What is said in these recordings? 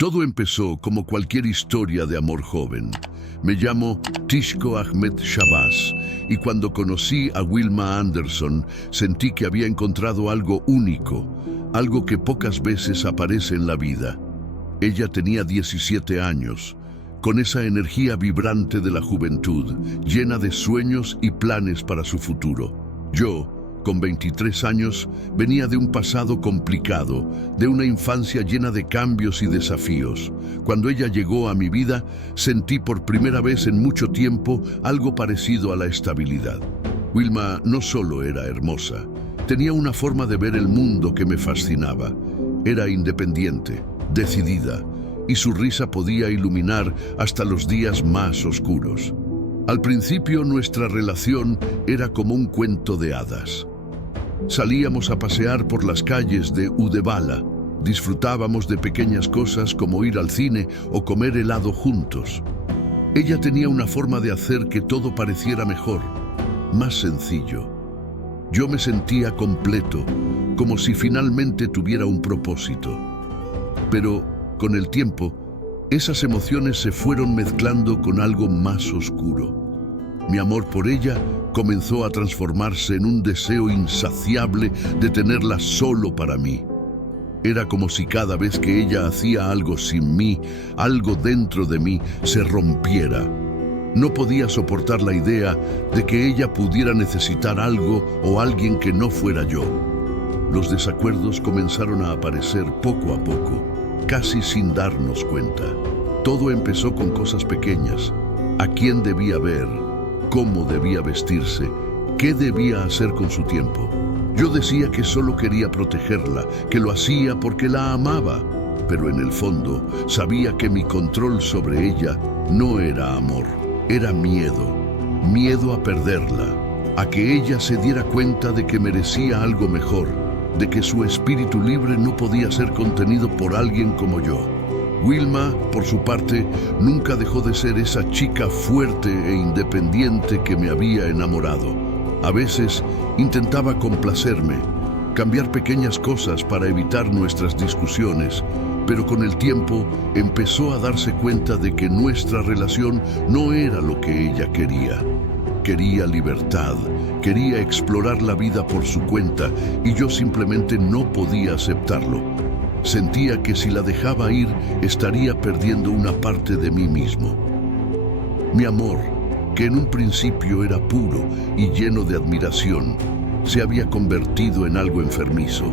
Todo empezó como cualquier historia de amor joven. Me llamo Tishko Ahmed Shabazz y cuando conocí a Wilma Anderson sentí que había encontrado algo único, algo que pocas veces aparece en la vida. Ella tenía 17 años, con esa energía vibrante de la juventud, llena de sueños y planes para su futuro. Yo, con 23 años, venía de un pasado complicado, de una infancia llena de cambios y desafíos. Cuando ella llegó a mi vida, sentí por primera vez en mucho tiempo algo parecido a la estabilidad. Wilma no solo era hermosa, tenía una forma de ver el mundo que me fascinaba. Era independiente, decidida, y su risa podía iluminar hasta los días más oscuros. Al principio nuestra relación era como un cuento de hadas. Salíamos a pasear por las calles de Uddevalla, disfrutábamos de pequeñas cosas como ir al cine o comer helado juntos. Ella tenía una forma de hacer que todo pareciera mejor, más sencillo. Yo me sentía completo, como si finalmente tuviera un propósito. Pero, con el tiempo, esas emociones se fueron mezclando con algo más oscuro. Mi amor por ella comenzó a transformarse en un deseo insaciable de tenerla solo para mí. Era como si cada vez que ella hacía algo sin mí, algo dentro de mí se rompiera. No podía soportar la idea de que ella pudiera necesitar algo o alguien que no fuera yo. Los desacuerdos comenzaron a aparecer poco a poco, casi sin darnos cuenta. Todo empezó con cosas pequeñas. ¿A quién debía ver? ¿Cómo debía vestirse? ¿Qué debía hacer con su tiempo? Yo decía que solo quería protegerla, que lo hacía porque la amaba, pero en el fondo sabía que mi control sobre ella no era amor, era miedo. Miedo a perderla, a que ella se diera cuenta de que merecía algo mejor, de que su espíritu libre no podía ser contenido por alguien como yo. Wilma, por su parte, nunca dejó de ser esa chica fuerte e independiente que me había enamorado. A veces intentaba complacerme, cambiar pequeñas cosas para evitar nuestras discusiones, pero con el tiempo empezó a darse cuenta de que nuestra relación no era lo que ella quería. Quería libertad, quería explorar la vida por su cuenta y yo simplemente no podía aceptarlo. Sentía que si la dejaba ir, estaría perdiendo una parte de mí mismo. Mi amor, que en un principio era puro y lleno de admiración, se había convertido en algo enfermizo,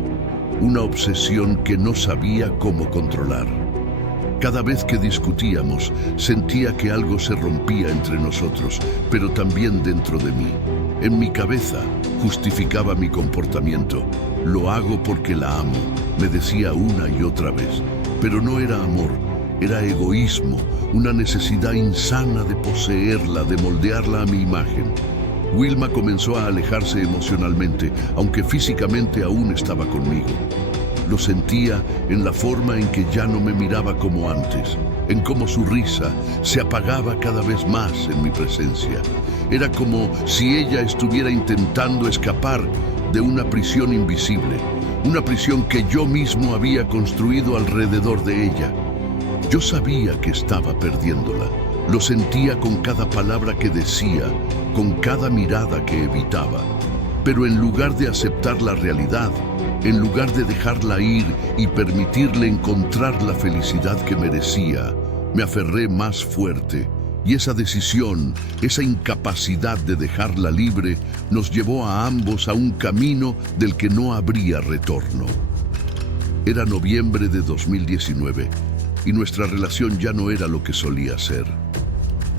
una obsesión que no sabía cómo controlar. Cada vez que discutíamos, sentía que algo se rompía entre nosotros, pero también dentro de mí. En mi cabeza justificaba mi comportamiento. Lo hago porque la amo, me decía una y otra vez. Pero no era amor, era egoísmo, una necesidad insana de poseerla, de moldearla a mi imagen. Wilma comenzó a alejarse emocionalmente, aunque físicamente aún estaba conmigo. Lo sentía en la forma en que ya no me miraba como antes, en cómo su risa se apagaba cada vez más en mi presencia. Era como si ella estuviera intentando escapar de una prisión invisible, una prisión que yo mismo había construido alrededor de ella. Yo sabía que estaba perdiéndola, lo sentía con cada palabra que decía, con cada mirada que evitaba. Pero en lugar de aceptar la realidad, en lugar de dejarla ir y permitirle encontrar la felicidad que merecía, me aferré más fuerte. Y esa decisión, esa incapacidad de dejarla libre, nos llevó a ambos a un camino del que no habría retorno. Era noviembre de 2019 y nuestra relación ya no era lo que solía ser.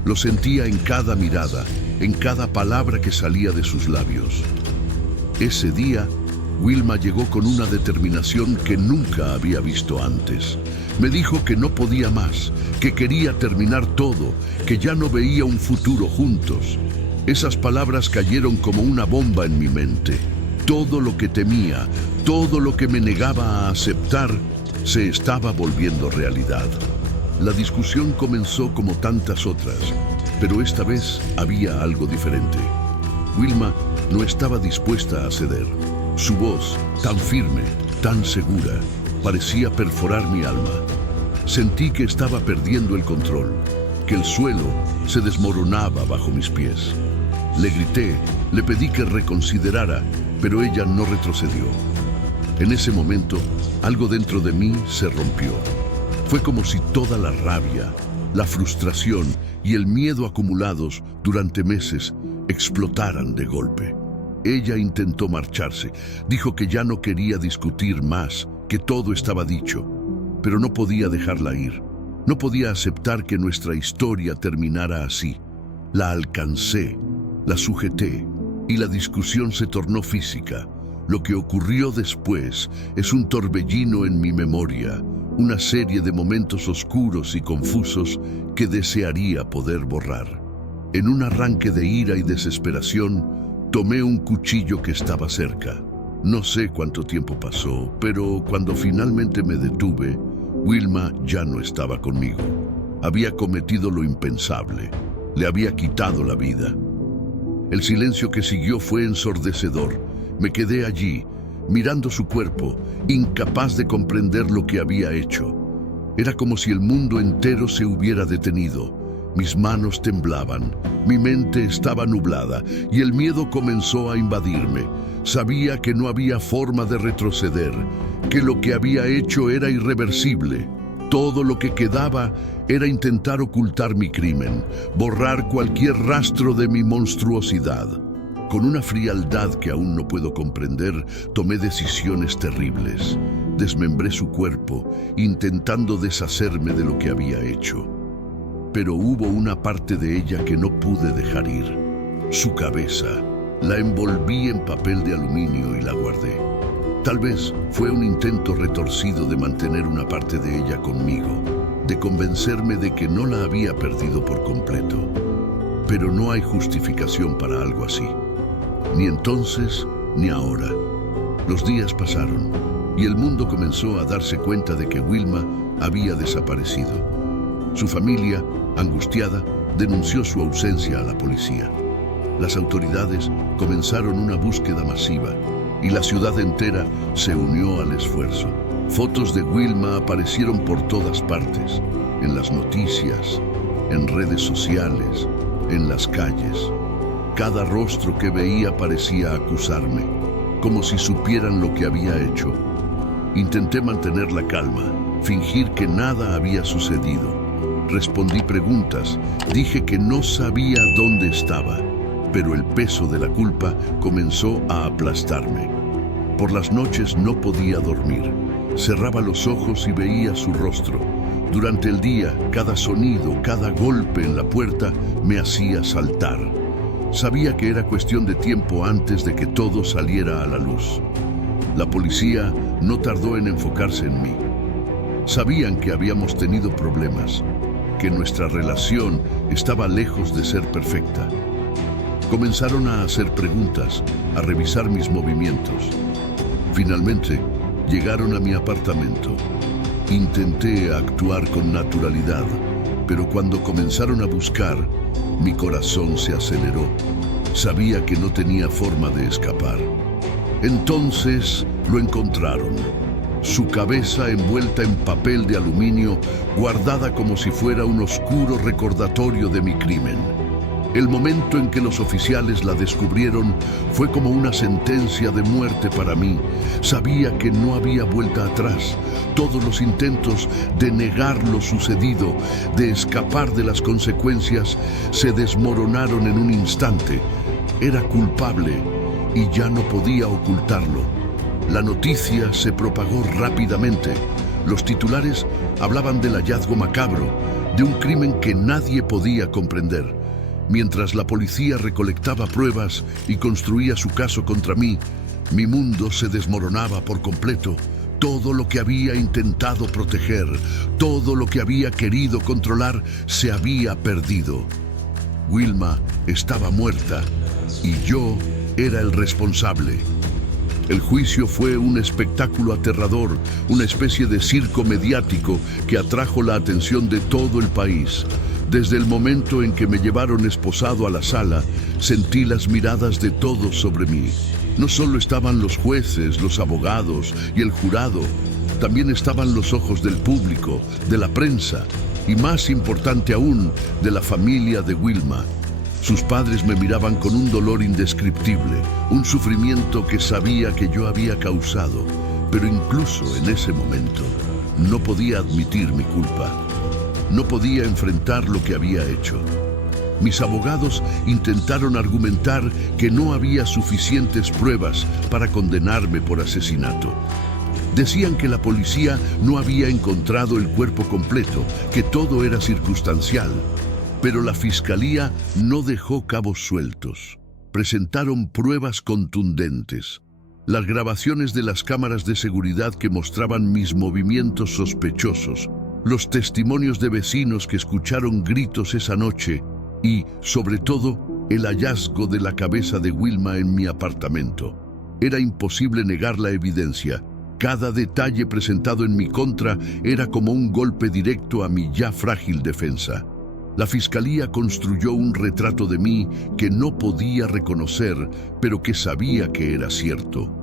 Lo sentía en cada mirada, en cada palabra que salía de sus labios. Ese día, Wilma llegó con una determinación que nunca había visto antes. Me dijo que no podía más, que quería terminar todo, que ya no veía un futuro juntos. Esas palabras cayeron como una bomba en mi mente. Todo lo que temía, todo lo que me negaba a aceptar, se estaba volviendo realidad. La discusión comenzó como tantas otras, pero esta vez había algo diferente. Wilma no estaba dispuesta a ceder. Su voz, tan firme, tan segura, parecía perforar mi alma. Sentí que estaba perdiendo el control, que el suelo se desmoronaba bajo mis pies. Le grité, le pedí que reconsiderara, pero ella no retrocedió. En ese momento, algo dentro de mí se rompió. Fue como si toda la rabia, la frustración y el miedo acumulados durante meses explotaran de golpe. Ella intentó marcharse, dijo que ya no quería discutir más, que todo estaba dicho, pero no podía dejarla ir. No podía aceptar que nuestra historia terminara así. La alcancé, la sujeté y la discusión se tornó física. Lo que ocurrió después es un torbellino en mi memoria, una serie de momentos oscuros y confusos que desearía poder borrar. En un arranque de ira y desesperación, tomé un cuchillo que estaba cerca. No sé cuánto tiempo pasó, pero cuando finalmente me detuve, Wilma ya no estaba conmigo. Había cometido lo impensable. Le había quitado la vida. El silencio que siguió fue ensordecedor. Me quedé allí, mirando su cuerpo, incapaz de comprender lo que había hecho. Era como si el mundo entero se hubiera detenido. Mis manos temblaban, mi mente estaba nublada y el miedo comenzó a invadirme. Sabía que no había forma de retroceder, que lo que había hecho era irreversible. Todo lo que quedaba era intentar ocultar mi crimen, borrar cualquier rastro de mi monstruosidad. Con una frialdad que aún no puedo comprender, tomé decisiones terribles. Desmembré su cuerpo, intentando deshacerme de lo que había hecho. Pero hubo una parte de ella que no pude dejar ir. Su cabeza. La envolví en papel de aluminio y la guardé. Tal vez fue un intento retorcido de mantener una parte de ella conmigo, de convencerme de que no la había perdido por completo. Pero no hay justificación para algo así. Ni entonces, ni ahora. Los días pasaron y el mundo comenzó a darse cuenta de que Wilma había desaparecido. Su familia, angustiada, denunció su ausencia a la policía. Las autoridades comenzaron una búsqueda masiva y la ciudad entera se unió al esfuerzo. Fotos de Wilma aparecieron por todas partes, en las noticias, en redes sociales, en las calles. Cada rostro que veía parecía acusarme, como si supieran lo que había hecho. Intenté mantener la calma, fingir que nada había sucedido. Respondí preguntas, dije que no sabía dónde estaba, pero el peso de la culpa comenzó a aplastarme. Por las noches no podía dormir. Cerraba los ojos y veía su rostro. Durante el día, cada sonido, cada golpe en la puerta me hacía saltar. Sabía que era cuestión de tiempo antes de que todo saliera a la luz. La policía no tardó en enfocarse en mí. Sabían que habíamos tenido problemas, que nuestra relación estaba lejos de ser perfecta. Comenzaron a hacer preguntas, a revisar mis movimientos. Finalmente, llegaron a mi apartamento. Intenté actuar con naturalidad, pero cuando comenzaron a buscar, mi corazón se aceleró. Sabía que no tenía forma de escapar. Entonces lo encontraron. Su cabeza envuelta en papel de aluminio, guardada como si fuera un oscuro recordatorio de mi crimen. El momento en que los oficiales la descubrieron fue como una sentencia de muerte para mí. Sabía que no había vuelta atrás. Todos los intentos de negar lo sucedido, de escapar de las consecuencias, se desmoronaron en un instante. Era culpable y ya no podía ocultarlo. La noticia se propagó rápidamente. Los titulares hablaban del hallazgo macabro, de un crimen que nadie podía comprender. Mientras la policía recolectaba pruebas y construía su caso contra mí, mi mundo se desmoronaba por completo. Todo lo que había intentado proteger, todo lo que había querido controlar, se había perdido. Wilma estaba muerta y yo era el responsable. El juicio fue un espectáculo aterrador, una especie de circo mediático que atrajo la atención de todo el país. Desde el momento en que me llevaron esposado a la sala, sentí las miradas de todos sobre mí. No solo estaban los jueces, los abogados y el jurado, también estaban los ojos del público, de la prensa y, más importante aún, de la familia de Wilma. Sus padres me miraban con un dolor indescriptible, un sufrimiento que sabía que yo había causado, pero incluso en ese momento no podía admitir mi culpa. No podía enfrentar lo que había hecho. Mis abogados intentaron argumentar que no había suficientes pruebas para condenarme por asesinato. Decían que la policía no había encontrado el cuerpo completo, que todo era circunstancial. Pero la fiscalía no dejó cabos sueltos. Presentaron pruebas contundentes. Las grabaciones de las cámaras de seguridad que mostraban mis movimientos sospechosos, los testimonios de vecinos que escucharon gritos esa noche y, sobre todo, el hallazgo de la cabeza de Wilma en mi apartamento. Era imposible negar la evidencia. Cada detalle presentado en mi contra era como un golpe directo a mi ya frágil defensa. La fiscalía construyó un retrato de mí que no podía reconocer, pero que sabía que era cierto.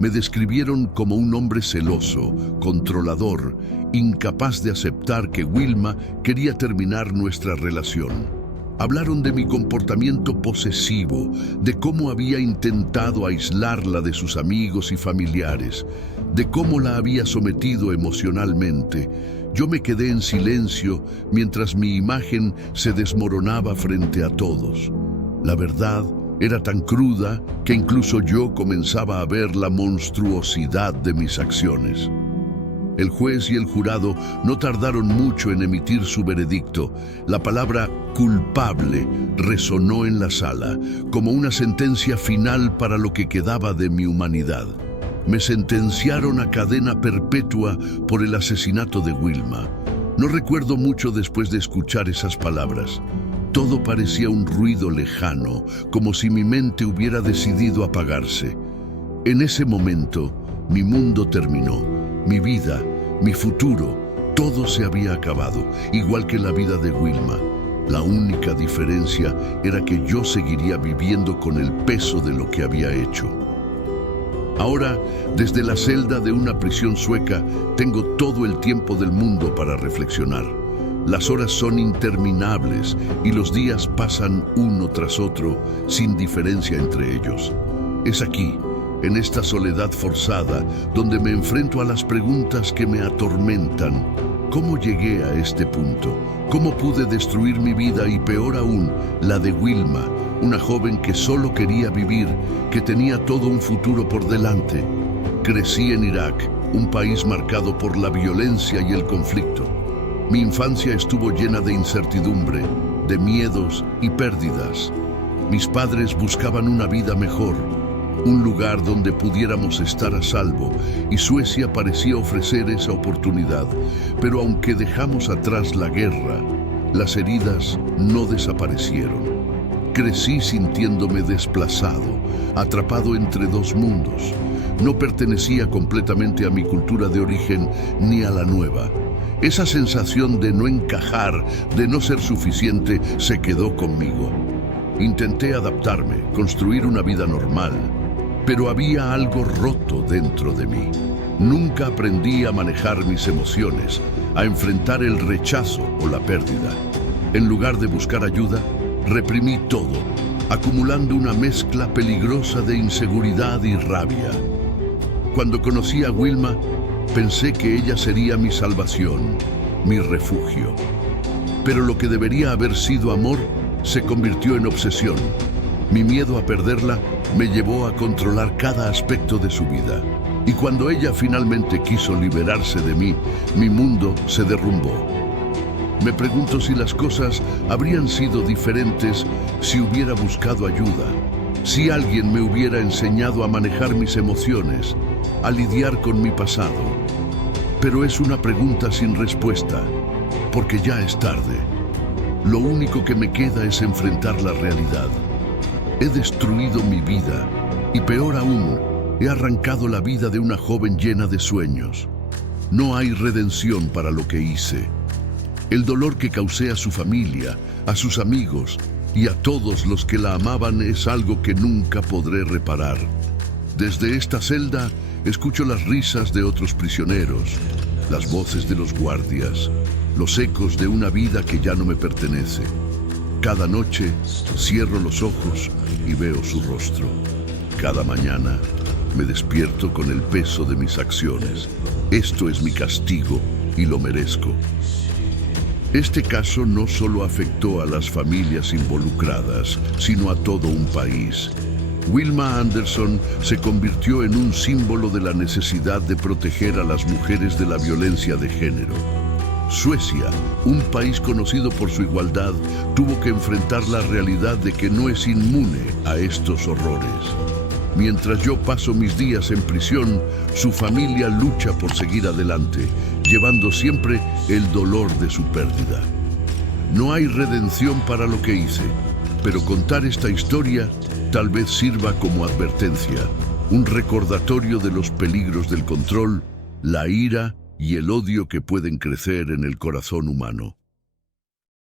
Me describieron como un hombre celoso, controlador, incapaz de aceptar que Wilma quería terminar nuestra relación. Hablaron de mi comportamiento posesivo, de cómo había intentado aislarla de sus amigos y familiares, de cómo la había sometido emocionalmente. Yo me quedé en silencio mientras mi imagen se desmoronaba frente a todos. La verdad era tan cruda que incluso yo comenzaba a ver la monstruosidad de mis acciones. El juez y el jurado no tardaron mucho en emitir su veredicto. La palabra culpable resonó en la sala, como una sentencia final para lo que quedaba de mi humanidad. Me sentenciaron a cadena perpetua por el asesinato de Wilma. No recuerdo mucho después de escuchar esas palabras. Todo parecía un ruido lejano, como si mi mente hubiera decidido apagarse. En ese momento, mi mundo terminó. Mi vida, mi futuro, todo se había acabado, igual que la vida de Wilma. La única diferencia era que yo seguiría viviendo con el peso de lo que había hecho. Ahora, desde la celda de una prisión sueca, tengo todo el tiempo del mundo para reflexionar. Las horas son interminables y los días pasan uno tras otro, sin diferencia entre ellos. Es aquí, en esta soledad forzada, donde me enfrento a las preguntas que me atormentan. ¿Cómo llegué a este punto? ¿Cómo pude destruir mi vida y, peor aún, la de Wilma, una joven que solo quería vivir, que tenía todo un futuro por delante? Crecí en Irak, un país marcado por la violencia y el conflicto. Mi infancia estuvo llena de incertidumbre, de miedos y pérdidas. Mis padres buscaban una vida mejor, un lugar donde pudiéramos estar a salvo, y Suecia parecía ofrecer esa oportunidad. Pero aunque dejamos atrás la guerra, las heridas no desaparecieron. Crecí sintiéndome desplazado, atrapado entre dos mundos. No pertenecía completamente a mi cultura de origen ni a la nueva. Esa sensación de no encajar, de no ser suficiente, se quedó conmigo. Intenté adaptarme, construir una vida normal, pero había algo roto dentro de mí. Nunca aprendí a manejar mis emociones, a enfrentar el rechazo o la pérdida. En lugar de buscar ayuda, reprimí todo, acumulando una mezcla peligrosa de inseguridad y rabia. Cuando conocí a Wilma, pensé que ella sería mi salvación, mi refugio. Pero lo que debería haber sido amor se convirtió en obsesión. Mi miedo a perderla me llevó a controlar cada aspecto de su vida. Y cuando ella finalmente quiso liberarse de mí, mi mundo se derrumbó. Me pregunto si las cosas habrían sido diferentes si hubiera buscado ayuda, si alguien me hubiera enseñado a manejar mis emociones, a lidiar con mi pasado. Pero es una pregunta sin respuesta, porque ya es tarde. Lo único que me queda es enfrentar la realidad. He destruido mi vida y, peor aún, he arrancado la vida de una joven llena de sueños. No hay redención para lo que hice. El dolor que causé a su familia, a sus amigos y a todos los que la amaban es algo que nunca podré reparar. Desde esta celda escucho las risas de otros prisioneros, las voces de los guardias, los ecos de una vida que ya no me pertenece. Cada noche cierro los ojos y veo su rostro. Cada mañana me despierto con el peso de mis acciones. Esto es mi castigo y lo merezco. Este caso no solo afectó a las familias involucradas, sino a todo un país. Wilma Anderson se convirtió en un símbolo de la necesidad de proteger a las mujeres de la violencia de género. Suecia, un país conocido por su igualdad, tuvo que enfrentar la realidad de que no es inmune a estos horrores. Mientras yo paso mis días en prisión, su familia lucha por seguir adelante, llevando siempre el dolor de su pérdida. No hay redención para lo que hice, pero contar esta historia tal vez sirva como advertencia, un recordatorio de los peligros del control, la ira y el odio que pueden crecer en el corazón humano.